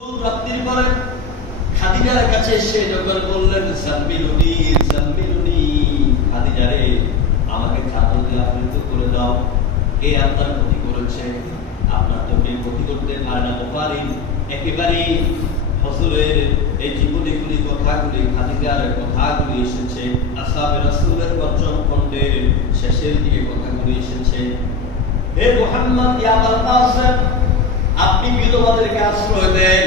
রাত্রির পরে খাদিজার কাছে এসে যখন বললেন সাম্মিলুনি সাম্মিলুনি, খাদিজা রে আমাকে চাদর দিয়ে আবৃত করে দাও, কে আপনার ক্ষতি করেছে? আপনার তো কেউ ক্ষতি করতে পারে না। পারি একেবারে হুজুরের এই জীবনীগুলি কথাগুলি খাদিজার কথাগুলি এসেছে, আসহাবে রাসূলের পঞ্চম খণ্ডের শেষের দিকে কথাগুলি এসেছে। হে মুহাম্মদ ইয়া আবুল কাসেম, আপনি বিধবাদেরকে আশ্রয় দেন,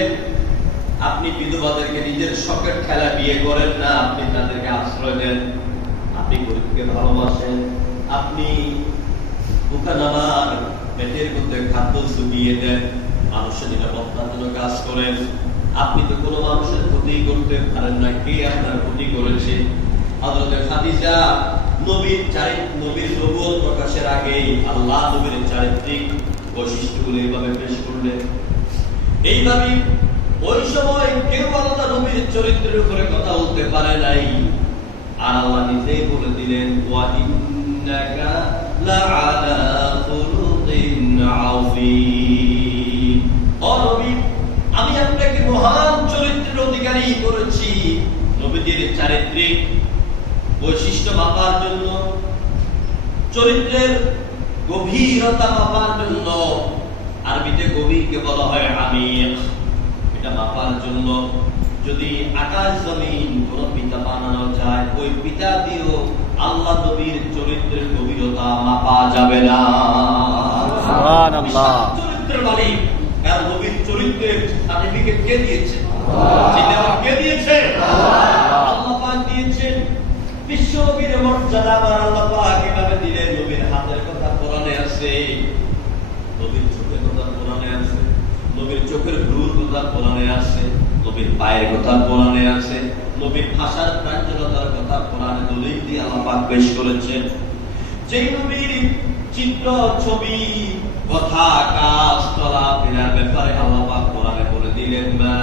আপনি বিধবাদেরকে নিজের শখের খেলা বিয়ে করেন না, আপনি তাদেরকে আশ্রয় দেন। আপনি গরিবকে ভালোবাসেন, আপনি বুকানামার পেটের মধ্যে খাদ্য চুবিয়ে দেন, মানুষের নিরাপত্তার জন্য কাজ করেন। আপনি তো কোনো মানুষের ক্ষতি করতে পারেন না, কে আপনার ক্ষতি করেছে? হযরত খাদিজা নবীর নবুয়ত প্রকাশের আগেই আল্লাহ নবীর চারিত্রিক বৈশিষ্ট্যগুলো এইভাবে পেশ করলেন। এইভাবে ওই সময় কেউ আল্লাহ নবীর চরিত্রের উপরে কথা বলতে পারে নাই, আর আল্লাহ নিজেই বলে দিলেন ওয়া ইন্নাকা লাআলা খুলুকিন আযীম। ও নবী, আমি আপনাকে মহান চরিত্রের অধিকারী করেছি। নবীদের চারিত্রিক বৈশিষ্ট্য মাপার জন্য, চরিত্রের গভীরতা মাপার জন্য, আরবিতে গভীরকে বলা হয় আমিক, এটা মাপার জন্য যদি আকাশ জমিন কোন পিতা বানানো যায়, ওই পিতা দিয়েও আল্লাহ নবীর চরিত্রের গভীরতা মাপা যাবে না। সুবহানাল্লাহ। চরিত্রের মালিক আর নবীর চরিত্রের সার্টিফিকেট কে দিয়েছে? কে দিয়েছে? আল্লাহ পাক দিয়েছেন। বিশ্ব নবীর মর্যাদা আল্লাহ পাক কিভাবে দিলেন? নবীর হাতের কথা কোরআনে আছে, নবীর চোখের কথা কোরআনে আছে, নবীর চোখের ভ্রুর কথা কোরআনে আছে, নবীর পায়ের কথা কোরআনে আছে, নবীর ভাষার প্রাঞ্জলতার কথা কোরআনে দলিল দিয়ে আল্লাহ পাক পেশ করেছেন। যেই নবীর চিত্র, ছবি, কথা, কাজ, চলাফেরার ব্যাপারে আল্লাহ পাক কোরআনে বলে দিলেন মা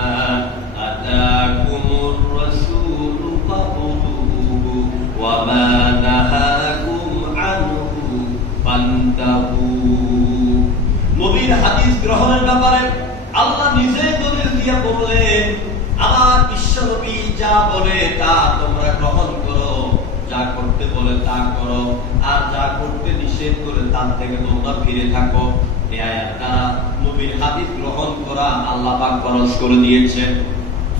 আতাকুমুর রাসূলু ফাখুযুহু ওয়া মা নাহাকুম আনহু ফান্তাহু। নবীর হাদিস গ্রহণের ব্যাপারে আল্লাহ নিজে দলিল দিয়ে বললেন, আমার বিশ্ব নবী যা বলে তা তোমরা গ্রহণ করো, যা করতে বলে তা করো, আর যা করতে নিষেধ করে তার থেকে তোমরা ফিরে থাকো। এই আয়াত দ্বারা নবীর হাদিস গ্রহণ করা আল্লাহ পাক ফরজ করে দিয়েছেন।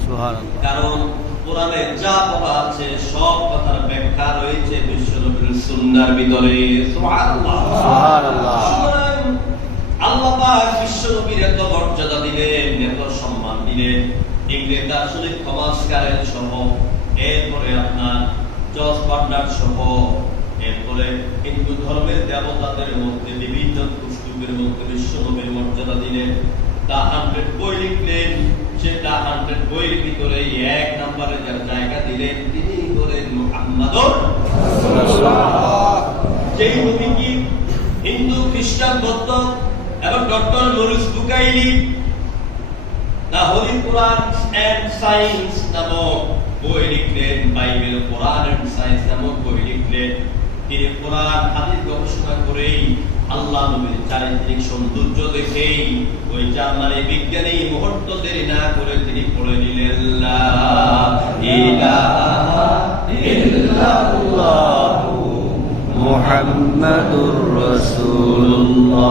সুবহানাল্লাহ। কারণ কোরআনে যা বলা আছে সব কথার ব্যাখ্যা রয়েছে বিশ্ব নবীর সুন্নাহর ভিতরে। সুবহানাল্লাহ, সুবহানাল্লাহ। আল্লাহ পাক বিশ্ব নবীর এত মর্যাদা দিলেন, এত সম্মান দিলেন, ইংরেজ দার্শনিক থমাস ক্যারেল সহ, এরপরে আপনার জর্জ বার্নার্ড সহ, এরপরে হিন্দু ধর্মের দেবতাদের মধ্যে বিভিন্ন পুস্তকের মধ্যে বিশ্ব নবীর মর্যাদা দিলেন। দা 100 বই লিখলেন, সে দা 100 বইয়ের ভিতরে এক নম্বরে যার জায়গা দিলেন তিনি হলেন মুহাম্মাদুর রাসূলুল্লাহ। যেই নবী কি হিন্দু, খ্রিস্টান, বৌদ্ধ এবং doctor Maurice Bucaille the holy Quran and science নামক বই লিখলেন, বাইবেল, কোরআন এন্ড সায়েন্স নামক বই লিখলেন। তিনি কোরআন হাদিস গবেষণা করেই আল্লাহ নবীর চারিত্রিক সৌন্দর্য দেখেই ওই জার্মানি বিজ্ঞানী মুহূর্ত দেরি না করে তিনি পড়ে নিলেন লা ইলাহা ইল্লাল্লাহু মুহাম্মাদুর রাসূলুল্লাহ।